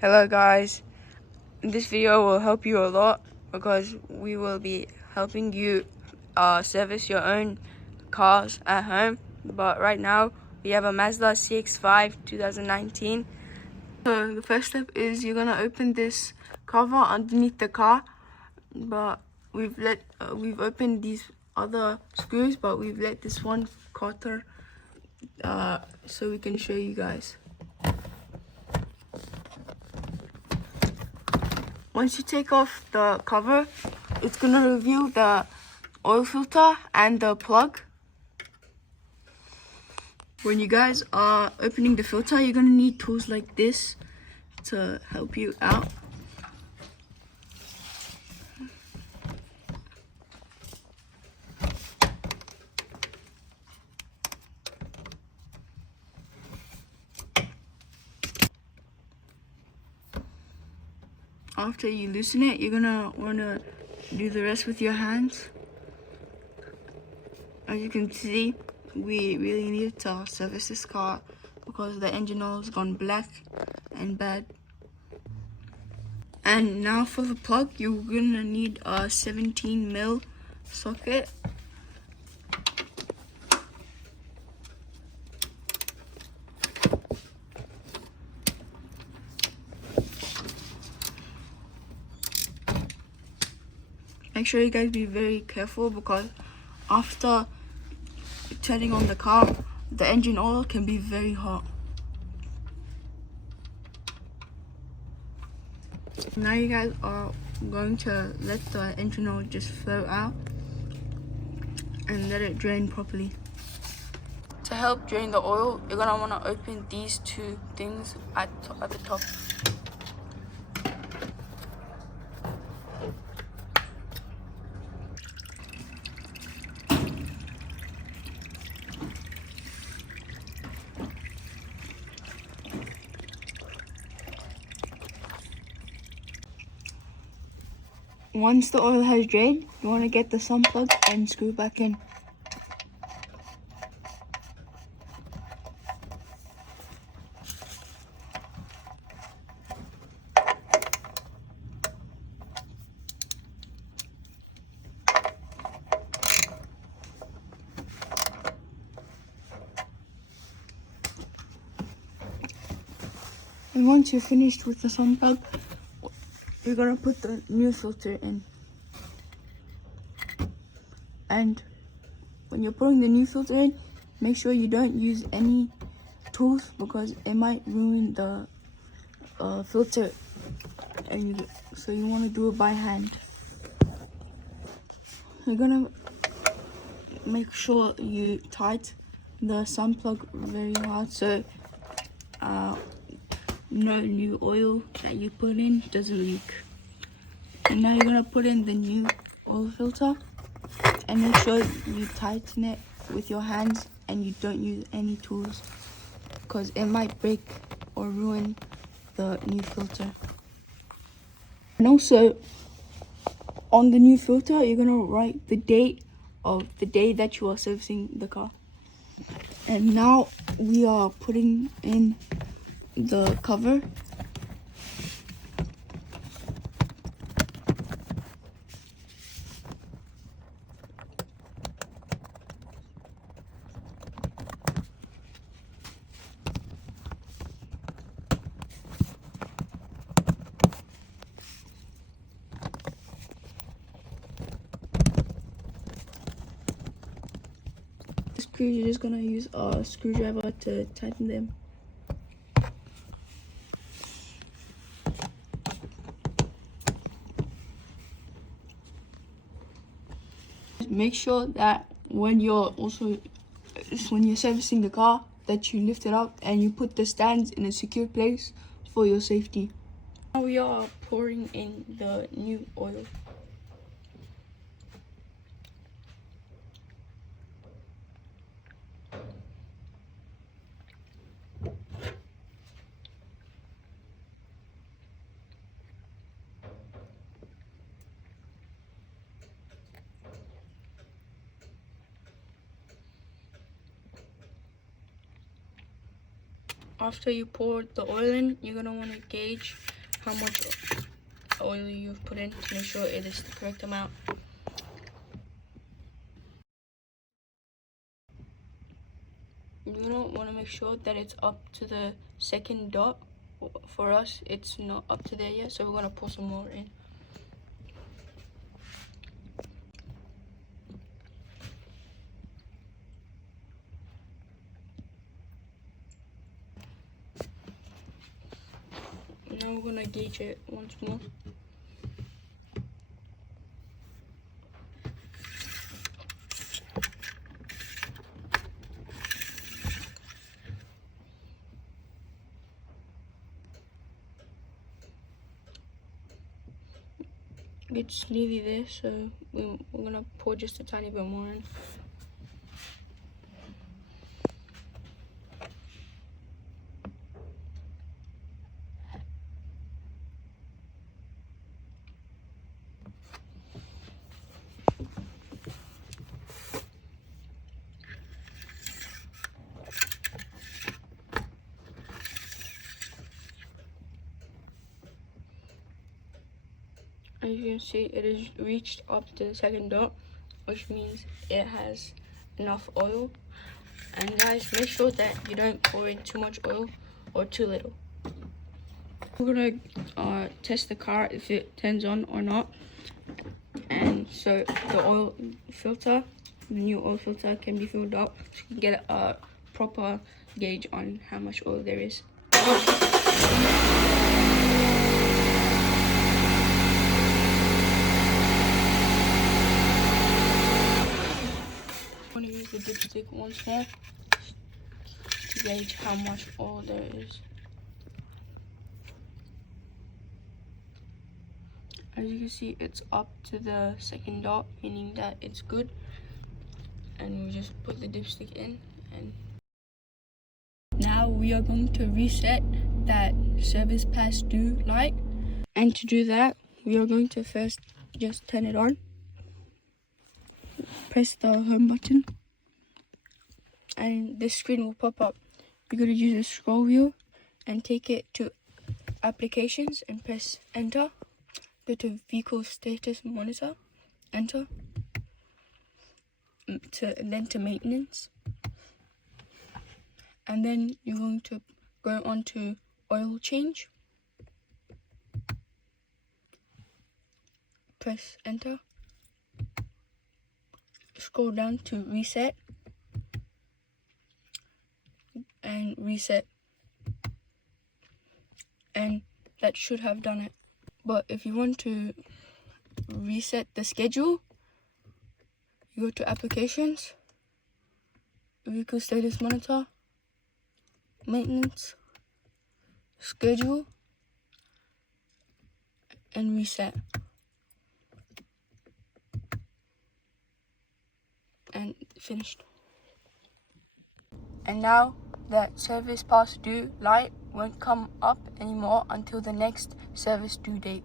Hello guys, this video will help you a lot because we will be helping you service your own cars at home. But right now we have a Mazda CX-5 2019. So the first step is you're gonna open this cover underneath the car, but we've opened these other screws, but we've let this one cutter so we can show you guys. Once you take off the cover, it's gonna reveal the oil filter and the plug. When you guys are opening the filter, you're gonna need tools like this to help you out. After you loosen it, you're gonna wanna do the rest with your hands. As you can see, we really need to service this car because the engine oil has gone black and bad. And now for the plug, you're gonna need a 17mm socket. Make sure you guys be very careful because after turning on the car, the engine oil can be very hot. Now you guys are going to let the engine oil just flow out and let it drain properly. To help drain the oil, you're gonna wanna open these two things at the top. Once the oil has drained, you want to get the sump plug and screw back in. And once you're finished with the sump plug, you're gonna put the new filter in. And when you're putting the new filter in, make sure you don't use any tools because it might ruin the filter, and so you want to do it by hand. You're gonna make sure you tight the sump plug very hard so no new oil that you put in doesn't leak. And now you're gonna put in the new oil filter and make sure you tighten it with your hands and you don't use any tools because it might break or ruin the new filter. And also on the new filter, you're gonna write the date of the day that you are servicing the car. And now we are putting in the cover. Screws, you're just gonna use a screwdriver to tighten them. Make sure that when you're servicing the car, that you lift it up and you put the stands in a secure place for your safety. Now we are pouring in the new oil. After you pour the oil in, you're gonna want to gauge how much oil you've put in to make sure it is the correct amount. You don't want to make sure that it's up to the second dot. For us, it's not up to there yet, so we're going to pour some more in. Now we're going to gauge it once more. It's nearly there, so we're gonna pour just a tiny bit more in. As you can see, it has reached up to the second dot, which means it has enough oil. And guys, make sure that you don't pour in too much oil or too little. We're gonna test the car if it turns on or not. And so the oil filter, the new oil filter, can be filled up so you can get a proper gauge on how much oil there is. I'm going to use the dipstick once more to gauge how much oil there is. As you can see, it's up to the second dot, meaning that it's good. And we just put the dipstick in, and now we are going to reset that service past due light. And to do that, we are going to first just turn it on. Press the home button and this screen will pop up. You're going to use the scroll wheel and take it to applications and press enter. Go to vehicle status monitor, enter, then to maintenance, and then you're going to go on to oil change. Press enter. Scroll down to reset and reset, and that should have done it. But if you want to reset the schedule, you go to applications, vehicle status monitor, maintenance, schedule, and reset. And finished. And now that service past due light won't come up anymore until the next service due date.